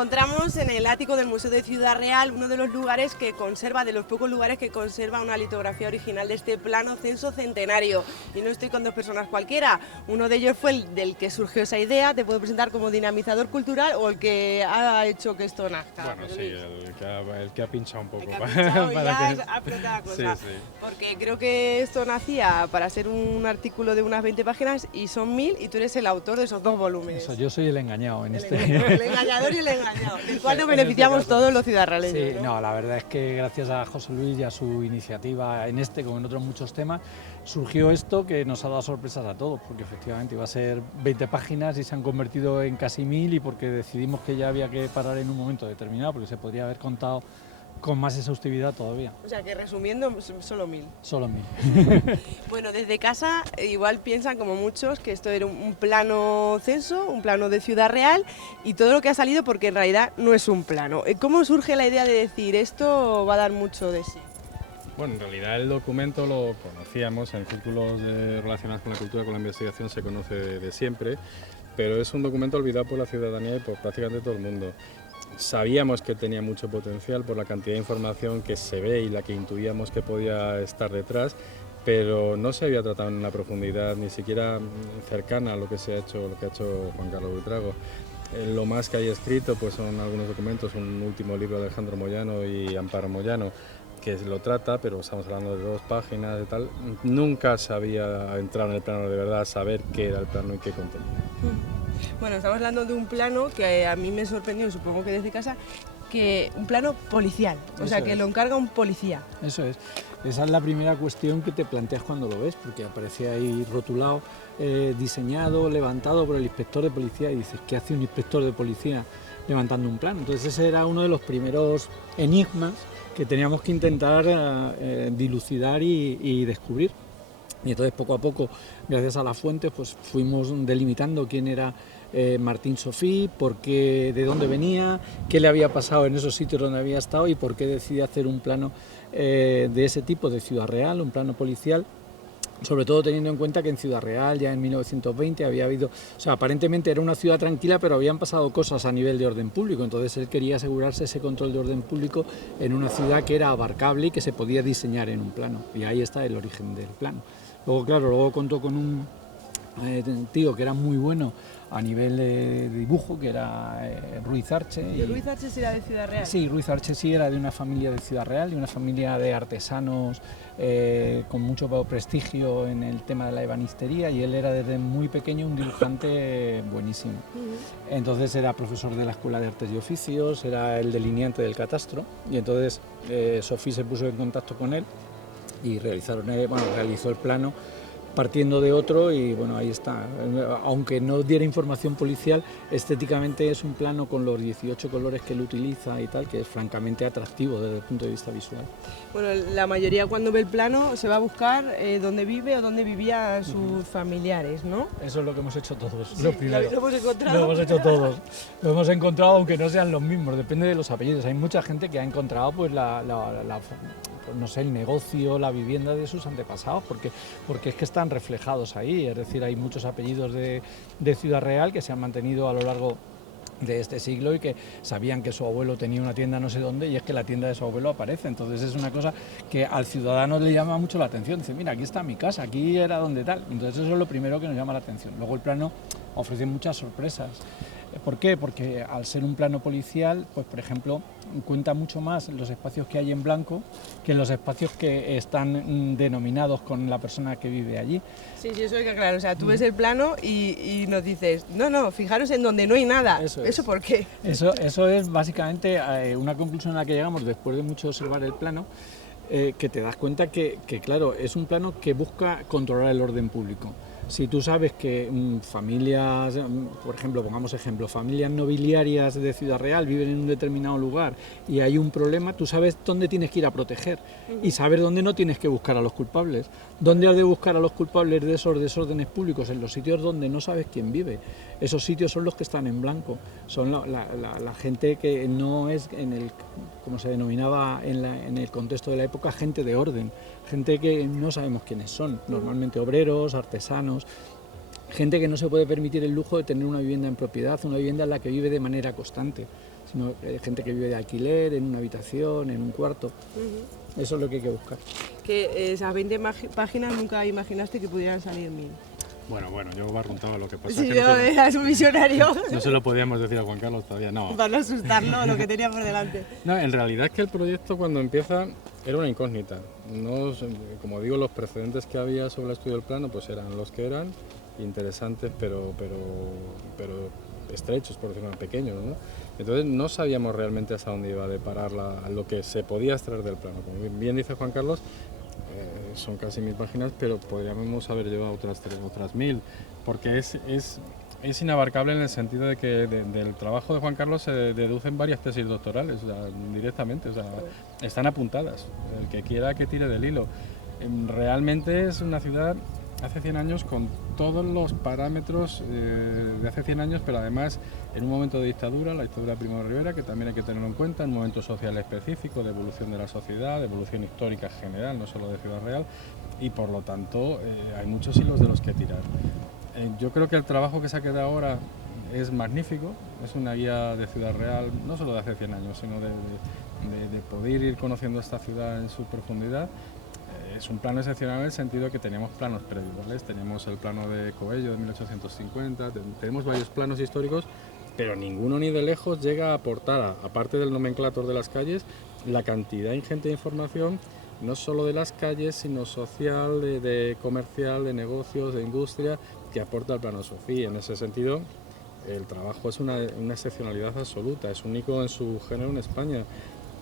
encontramos en el ático del Museo de Ciudad Real, uno de los lugares que conserva, de los pocos lugares que conserva una litografía original de este plano censo centenario. Y no estoy con dos personas cualquiera, uno de ellos fue el del que surgió esa idea. Te puedo presentar como dinamizador cultural o el que ha hecho que esto nazca. Bueno, sí, el que ha pinchado un poco. El que ha pinchado para ya que... ha explotado la cosa. Sí. Porque creo que esto nacía para ser un artículo de unas 20 páginas y son 1000 y tú eres el autor de esos 2 volúmenes. Eso, yo soy el engañado en este. El engañador y el engañado, del cual nos beneficiamos todos los ciudadrealeños. Sí, no, la verdad es que gracias a José Luis y a su iniciativa en este, como en otros muchos temas, surgió esto que nos ha dado sorpresas a todos, porque efectivamente iba a ser 20 páginas y se han convertido en casi 1000 y porque decidimos que ya había que parar en un momento determinado, porque se podría haber contado con más exhaustividad todavía. O sea que resumiendo, solo 1000. Solo 1000. Bueno, desde casa igual piensan como muchos que esto era un plano censo, un plano de Ciudad Real y todo lo que ha salido porque en realidad no es un plano. ¿Cómo surge la idea de decir esto va a dar mucho de sí? Bueno, en realidad el documento lo conocíamos en círculos relacionados con la cultura, con la investigación, se conoce de siempre, pero es un documento olvidado por la ciudadanía y por prácticamente todo el mundo. Sabíamos que tenía mucho potencial por la cantidad de información que se ve y la que intuíamos que podía estar detrás, pero no se había tratado en una profundidad ni siquiera cercana a lo que ha hecho Juan Carlos Buitrago. Lo más que hay escrito pues son algunos documentos, un último libro de Alejandro Moyano y Amparo Moyano, que lo trata, pero estamos hablando de 2 páginas y tal. Nunca se había entrado en el plano de verdad a saber qué era el plano y qué contenía. Bueno, estamos hablando de un plano que a mí me sorprendió, supongo que desde casa, que un plano policial, o sea, que lo encarga un policía. Eso es. Esa es la primera cuestión que te planteas cuando lo ves, porque aparece ahí rotulado, diseñado, levantado por el inspector de policía y dices, ¿qué hace un inspector de policía levantando un plano? Entonces ese era uno de los primeros enigmas que teníamos que intentar dilucidar y descubrir. Y entonces poco a poco, gracias a las fuentes, pues fuimos delimitando quién era Martín Sofí, de dónde venía, qué le había pasado en esos sitios donde había estado y por qué decidí hacer un plano de ese tipo de Ciudad Real, un plano policial. Sobre todo teniendo en cuenta que en Ciudad Real ya en 1920 había habido, o sea, aparentemente era una ciudad tranquila, pero habían pasado cosas a nivel de orden público, entonces él quería asegurarse ese control de orden público en una ciudad que era abarcable y que se podía diseñar en un plano, y ahí está el origen del plano. Luego, claro, contó con un tío que era muy bueno a nivel de dibujo, que era Ruiz Arche. ¿Y Ruiz Arche era de Ciudad Real? Sí, Ruiz Arche sí era de una familia de Ciudad Real, de una familia de artesanos con mucho prestigio en el tema de la ebanistería, y él era desde muy pequeño un dibujante buenísimo. Entonces era profesor de la Escuela de Artes y Oficios, era el delineante del catastro, y entonces Sofí se puso en contacto con él y realizó el plano partiendo de otro, y bueno, ahí está. Aunque no diera información policial, estéticamente es un plano con los 18 colores que él utiliza y tal, que es francamente atractivo desde el punto de vista visual. Bueno, la mayoría cuando ve el plano se va a buscar dónde vive o dónde vivían sus familiares, ¿no? Eso es lo que hemos hecho todos. Sí, lo primero. ¿Lo hemos encontrado? Lo hemos hecho todos. Lo hemos encontrado aunque no sean los mismos, depende de los apellidos. Hay mucha gente que ha encontrado pues no sé, el negocio, la vivienda de sus antepasados, porque es que están reflejados ahí, es decir, hay muchos apellidos de Ciudad Real que se han mantenido a lo largo de este siglo y que sabían que su abuelo tenía una tienda no sé dónde, y es que la tienda de su abuelo aparece. Entonces es una cosa que al ciudadano le llama mucho la atención, dice, mira, aquí está mi casa, aquí era donde tal. Entonces eso es lo primero que nos llama la atención. Luego el plano ofrece muchas sorpresas. ¿Por qué? Porque al ser un plano policial, pues por ejemplo, cuenta mucho más los espacios que hay en blanco que los espacios que están denominados con la persona que vive allí. Sí, eso es que claro, o sea, tú ves el plano y nos dices, no, fijaros en donde no hay nada. ¿Eso por qué? Eso es básicamente una conclusión a la que llegamos después de mucho observar el plano, que te das cuenta que claro, es un plano que busca controlar el orden público. Si tú sabes que familias, por ejemplo, familias nobiliarias de Ciudad Real viven en un determinado lugar y hay un problema, tú sabes dónde tienes que ir a proteger y sabes dónde no tienes que buscar a los culpables. ¿Dónde has de buscar a los culpables de esos desórdenes públicos? En los sitios donde no sabes quién vive. Esos sitios son los que están en blanco. Son la gente que no es, como se denominaba en el contexto de la época, gente de orden. Gente que no sabemos quiénes son, normalmente obreros, artesanos. gente que no se puede permitir el lujo de tener una vivienda en propiedad, una vivienda en la que vive de manera constante, sino gente que vive de alquiler, en una habitación, en un cuarto. Eso es lo que hay que buscar. Que esas 20 páginas nunca imaginaste que pudieran salir 1000. Bueno, yo barruntaba, lo que pasa Sí, es que yo era un visionario. no se lo podíamos decir a Juan Carlos todavía, no. Para no asustarlo, lo que tenía por delante. No, en realidad es que el proyecto cuando empieza era una incógnita. No, como digo, los precedentes que había sobre el estudio del plano pues eran los que eran, interesantes pero estrechos, por decirlo, pequeños, ¿no? Entonces no sabíamos realmente hasta dónde iba a deparar lo que se podía extraer del plano. Como bien dice Juan Carlos, son casi 1000 páginas, pero podríamos haber llevado otras 1000, porque es inabarcable en el sentido de que del trabajo de Juan Carlos se deducen varias tesis doctorales, o sea, directamente, o sea, están apuntadas, el que quiera que tire del hilo. Realmente es una ciudad hace 100 años con todos los parámetros de hace 100 años, pero además en un momento de dictadura, la dictadura de Primo de Rivera, que también hay que tenerlo en cuenta, en un momento social específico, de evolución de la sociedad, de evolución histórica general, no solo de Ciudad Real, y por lo tanto hay muchos hilos de los que tirar. Yo creo que el trabajo que se ha quedado ahora es magnífico, es una guía de Ciudad Real, no solo de hace 100 años, sino de poder ir conociendo esta ciudad en su profundidad. Es un plano excepcional en el sentido de que teníamos planos previsuales, teníamos el plano de Coello de 1850, tenemos varios planos históricos, pero ninguno ni de lejos llega a aportar, aparte del nomenclator de las calles, la cantidad ingente de información, no solo de las calles, sino social, de comercial, de negocios, de industria, que aporta el plano Sofía. En ese sentido, el trabajo es una excepcionalidad absoluta, es único en su género en España.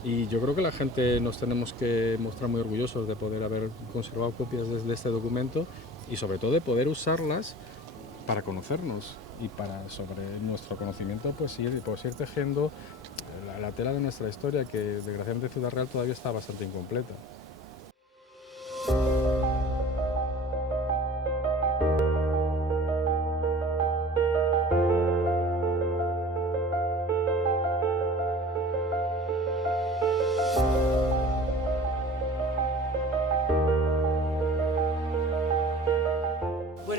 Y yo creo que la gente nos tenemos que mostrar muy orgullosos de poder haber conservado copias de este documento y sobre todo de poder usarlas para conocernos y para sobre nuestro conocimiento pues ir tejiendo la tela de nuestra historia, que desgraciadamente Ciudad Real todavía está bastante incompleta.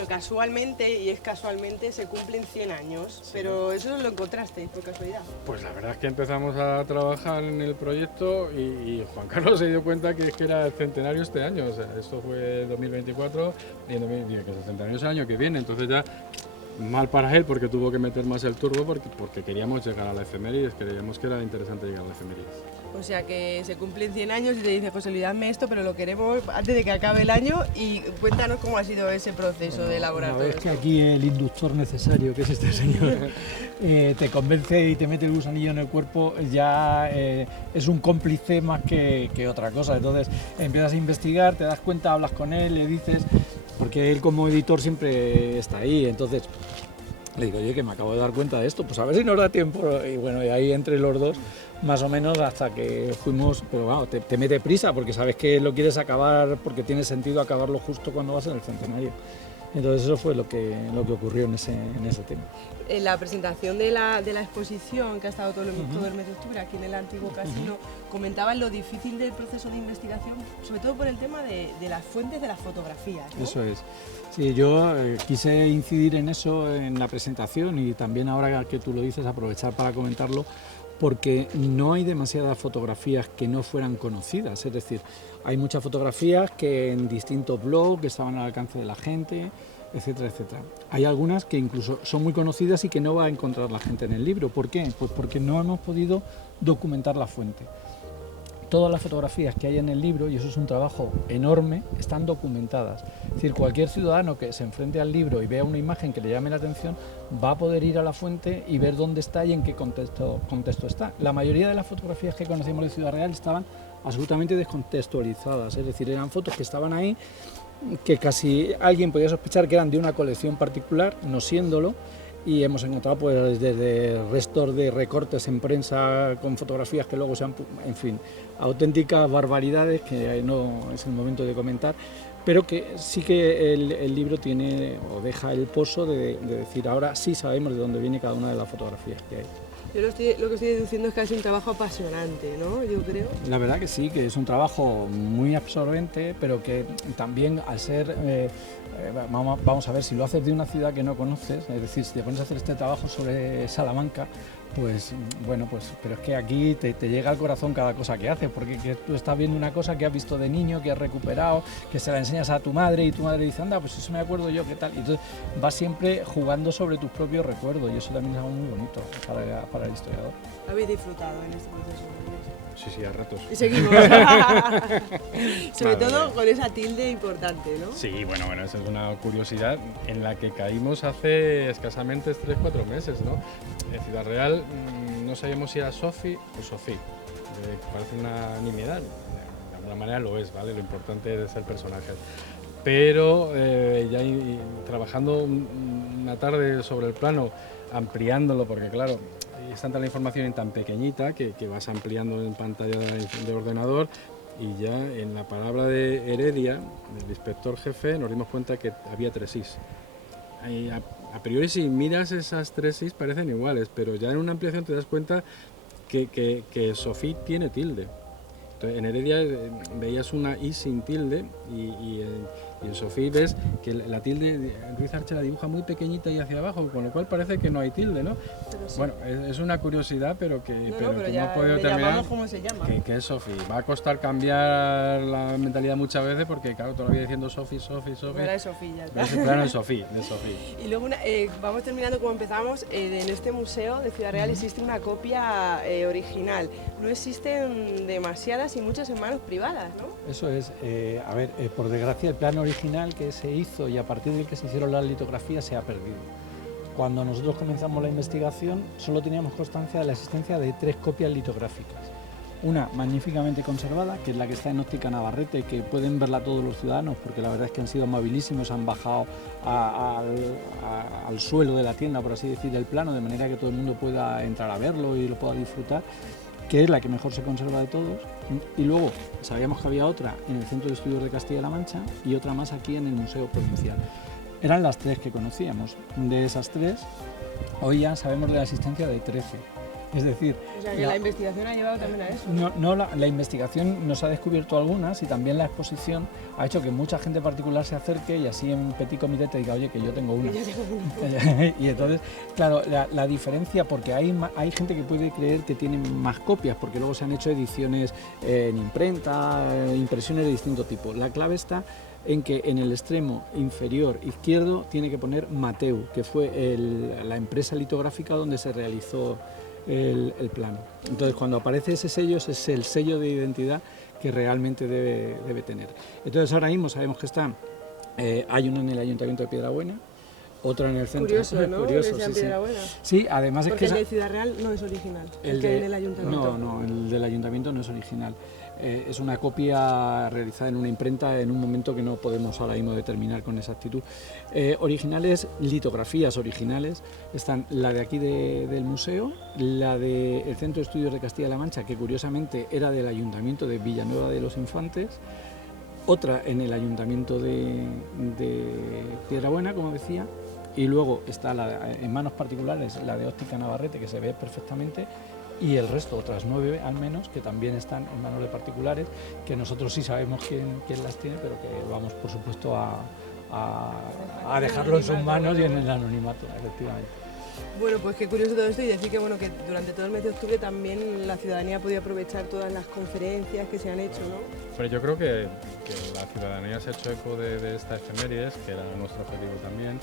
Casualmente, y es casualmente, se cumplen 100 años, sí. Pero eso lo encontraste por casualidad. Pues la verdad es que empezamos a trabajar en el proyecto y Juan Carlos se dio cuenta que era el centenario este año, o sea, esto fue 2024 y en 2010, que es el centenario es el año que viene, entonces ya mal para él porque tuvo que meter más el turbo porque queríamos llegar a la efemérides, creíamos que era interesante llegar a la efemérides. O sea que se cumplen 100 años y te dice, pues olvidadme esto, pero lo queremos antes de que acabe el año. Y cuéntanos cómo ha sido ese proceso de elaborar todo esto. Es que aquí el inductor necesario, que es este señor, te convence y te mete el gusanillo en el cuerpo, ya es un cómplice más que otra cosa. Entonces empiezas a investigar, te das cuenta, hablas con él, le dices, porque él como editor siempre está ahí, entonces le digo, oye, que me acabo de dar cuenta de esto, pues a ver si nos da tiempo. Y bueno, y ahí entre los dos, más o menos hasta que fuimos, pero bueno, te mete prisa porque sabes que lo quieres acabar, porque tiene sentido acabarlo justo cuando vas en el centenario. Entonces eso fue lo que ocurrió en ese tema. En la presentación de la exposición, que ha estado todo el mes de octubre aquí en el antiguo casino, comentaban lo difícil del proceso de investigación, sobre todo por el tema de las fuentes de las fotografías, ¿no? Eso es. Sí, yo quise incidir en eso en la presentación y también ahora que tú lo dices, aprovechar para comentarlo, porque no hay demasiadas fotografías que no fueran conocidas, es decir, hay muchas fotografías que en distintos blogs que estaban al alcance de la gente, etcétera, etcétera. Hay algunas que incluso son muy conocidas y que no va a encontrar la gente en el libro. ¿Por qué? Pues porque no hemos podido documentar la fuente. Todas las fotografías que hay en el libro, y eso es un trabajo enorme, están documentadas. Es decir, cualquier ciudadano que se enfrente al libro y vea una imagen que le llame la atención, va a poder ir a la fuente y ver dónde está y en qué contexto está. La mayoría de las fotografías que conocemos de Ciudad Real estaban absolutamente descontextualizadas, es decir, eran fotos que estaban ahí, que casi alguien podía sospechar que eran de una colección particular, no siéndolo, y hemos encontrado pues desde restos de recortes en prensa con fotografías que luego se han, en fin, auténticas barbaridades que no es el momento de comentar, pero que sí que el libro tiene o deja el pozo de decir ahora sí sabemos de dónde viene cada una de las fotografías que hay. Yo lo que estoy deduciendo es que es un trabajo apasionante, ¿no? Yo creo. La verdad que sí, que es un trabajo muy absorbente, pero que también al ser, vamos a ver, si lo haces de una ciudad que no conoces, es decir, si te pones a hacer este trabajo sobre Salamanca, pues bueno, pues pero es que aquí te llega al corazón cada cosa que haces, porque que tú estás viendo una cosa que has visto de niño, que has recuperado, que se la enseñas a tu madre y tu madre dice, anda, pues eso me acuerdo yo, ¿qué tal? Y entonces vas siempre jugando sobre tus propios recuerdos y eso también es algo muy bonito para el historiador. ¿Habéis disfrutado en este proceso? Sí, a ratos. Y seguimos. Sobre todo con esa tilde importante, ¿no? Sí, bueno, esa es una curiosidad en la que caímos hace escasamente 3-4 meses, ¿no? En Ciudad Real no sabíamos si era Sofi o Sofí. Parece una nimiedad, de alguna manera lo es, ¿vale? Lo importante es el personaje. Pero ya trabajando una tarde sobre el plano, ampliándolo, porque claro, es tanta la información en tan pequeñita que vas ampliando en pantalla de ordenador y ya en la palabra de Heredia, del inspector jefe, nos dimos cuenta que había 3 is. A priori si miras esas 3 is parecen iguales, pero ya en una ampliación te das cuenta que Sofí tiene tilde. Entonces, en Heredia veías una i sin tilde y en Sofí ves que la tilde, Ruiz Arche la dibuja muy pequeñita y hacia abajo, con lo cual parece que no hay tilde, ¿no? Sí. Bueno, es una curiosidad, pero que ya hemos podido terminar. ¿Cómo se llama? Que es Sofí. Va a costar cambiar la mentalidad muchas veces porque, claro, todavía diciendo Sofí. Era de Sofí, ya está. Es el plano de Sofí. Y luego vamos terminando como empezamos. En este museo de Ciudad Real existe una copia original. No existen demasiadas y muchas en manos privadas, ¿no? Eso es. A ver, por desgracia el plano original que se hizo y a partir del que se hicieron las litografías se ha perdido. Cuando nosotros comenzamos la investigación solo teníamos constancia de la existencia de 3 copias litográficas. Una magníficamente conservada, que es la que está en Óptica Navarrete, que pueden verla todos los ciudadanos, porque la verdad es que han sido amabilísimos, han bajado al suelo de la tienda, por así decir, el plano, de manera que todo el mundo pueda entrar a verlo y lo pueda disfrutar, que es la que mejor se conserva de todos. Y luego sabíamos que había otra en el Centro de Estudios de Castilla-La Mancha y otra más aquí en el Museo Provincial. Eran las 3 que conocíamos. De esas 3, hoy ya sabemos de la existencia de 13. Es decir, o sea que la investigación ha llevado también a eso. La investigación nos ha descubierto algunas y también la exposición ha hecho que mucha gente particular se acerque y así en petit comité te diga, oye, que yo tengo una. Y entonces, claro, la diferencia, porque hay gente que puede creer que tienen más copias, porque luego se han hecho ediciones en imprenta, impresiones de distinto tipo. La clave está en que en el extremo inferior izquierdo tiene que poner Mateu, que fue la empresa litográfica donde se realizó el plano. Entonces, cuando aparece ese sello, ese es el sello de identidad que realmente debe tener. Entonces, ahora mismo sabemos que hay uno en el Ayuntamiento de Piedrabuena, otro en el centro. Curioso, ¿no? Curioso, que sea Piedrabuena. Sí, además porque es que... el de Ciudad Real no es original, el que en el Ayuntamiento. No, el del Ayuntamiento no es original. Es una copia realizada en una imprenta en un momento que no podemos ahora mismo determinar con exactitud. Originales, litografías originales, están la de aquí del museo, la del Centro de Estudios de Castilla-La Mancha, que curiosamente era del Ayuntamiento de Villanueva de los Infantes, otra en el Ayuntamiento de Piedrabuena, como decía, y luego está en manos particulares la de Óptica Navarrete, que se ve perfectamente, y el resto, otras 9 al menos, que también están en manos de particulares, que nosotros sí sabemos quién las tiene, pero que vamos, por supuesto, a dejarlo en sus manos y en el anonimato, efectivamente. Bueno, pues qué curioso todo esto y decir que, que durante todo el mes de octubre también la ciudadanía ha podido aprovechar todas las conferencias que se han hecho, ¿no? Pero yo creo que la ciudadanía se ha hecho eco de esta efemérides, que era nuestro objetivo también.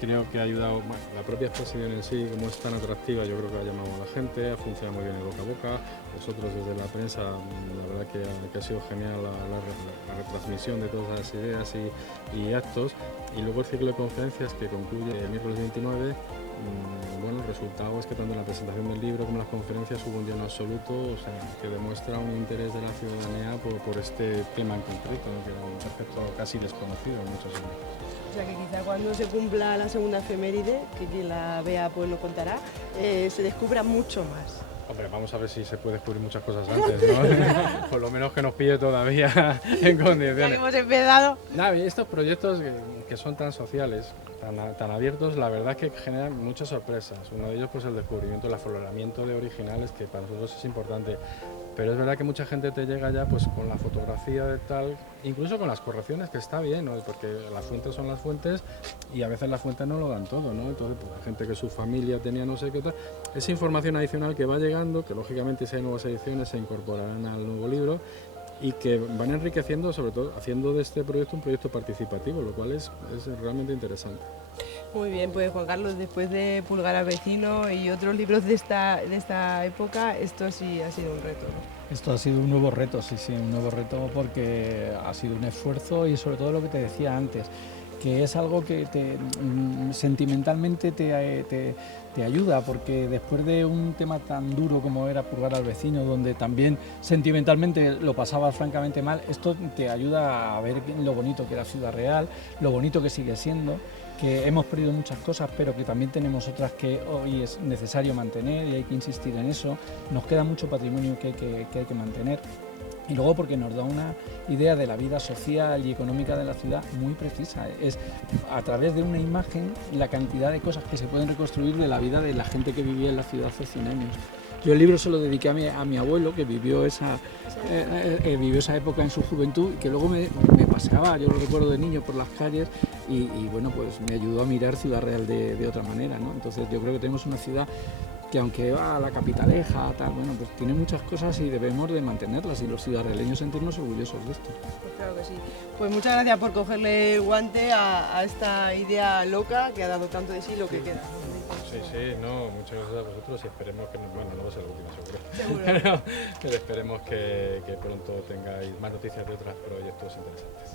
Creo que ha ayudado, la propia exposición en sí, como es tan atractiva, yo creo que ha llamado a la gente, ha funcionado muy bien el boca a boca. Nosotros desde la prensa, la verdad que ha sido genial la retransmisión de todas las ideas y actos. Y luego el ciclo de conferencias que concluye el miércoles 29, bueno, el resultado es que tanto en la presentación del libro como en las conferencias hubo un lleno absoluto, o sea, que demuestra un interés de la ciudadanía por este tema en concreto, ¿no? Que era un aspecto casi desconocido en muchos sentidos. O sea que quizá cuando se cumpla la segunda efeméride, que quien la vea pues lo contará, se descubra mucho más. Hombre, vamos a ver si se puede descubrir muchas cosas antes, ¿no? Por lo menos que nos pille todavía en Ya condiciones. hemos empezado. Nada, y estos proyectos que son tan sociales, tan abiertos, la verdad es que generan muchas sorpresas. Uno de ellos, pues el descubrimiento, el afloramiento de originales, que para nosotros es importante. Pero es verdad que mucha gente te llega ya pues con la fotografía de tal, incluso con las correcciones, que está bien, ¿no? Porque las fuentes son las fuentes y a veces las fuentes no lo dan todo, ¿no? Entonces, pues hay gente que su familia tenía no sé qué tal. Esa información adicional que va llegando, que lógicamente si hay nuevas ediciones se incorporarán al nuevo libro y que van enriqueciendo, sobre todo haciendo de este proyecto un proyecto participativo, lo cual es realmente interesante. Muy bien, pues Juan Carlos, después de Pulgar al vecino y otros libros de esta época, esto sí ha sido un reto, ¿no? Esto ha sido un nuevo reto, sí, un nuevo reto porque ha sido un esfuerzo y sobre todo lo que te decía antes, que es algo que sentimentalmente te ayuda, porque después de un tema tan duro como era Purgar al vecino, donde también sentimentalmente lo pasabas francamente mal, esto te ayuda a ver lo bonito que era Ciudad Real, lo bonito que sigue siendo, que hemos perdido muchas cosas, pero que también tenemos otras que hoy es necesario mantener y hay que insistir en eso. Nos queda mucho patrimonio que hay que mantener. Y luego porque nos da una idea de la vida social y económica de la ciudad muy precisa. Es a través de una imagen la cantidad de cosas que se pueden reconstruir de la vida de la gente que vivía en la ciudad hace 100 años. Yo el libro se lo dediqué a mi abuelo, que vivió esa época en su juventud y que luego me paseaba, yo lo recuerdo de niño, por las calles y bueno, pues me ayudó a mirar Ciudad Real de otra manera, ¿no? Entonces yo creo que tenemos una ciudad que aunque va a la capitaleja, tal, bueno, pues tiene muchas cosas y debemos de mantenerlas y los ciudadrealeños sentirnos orgullosos de esto. Pues claro que sí. Pues muchas gracias por cogerle el guante a esta idea loca que ha dado tanto de sí lo que queda. Sí, no, muchas gracias a vosotros y esperemos que, bueno, no va a ser la última seguro, Seguro. pero esperemos que pronto tengáis más noticias de otros proyectos interesantes.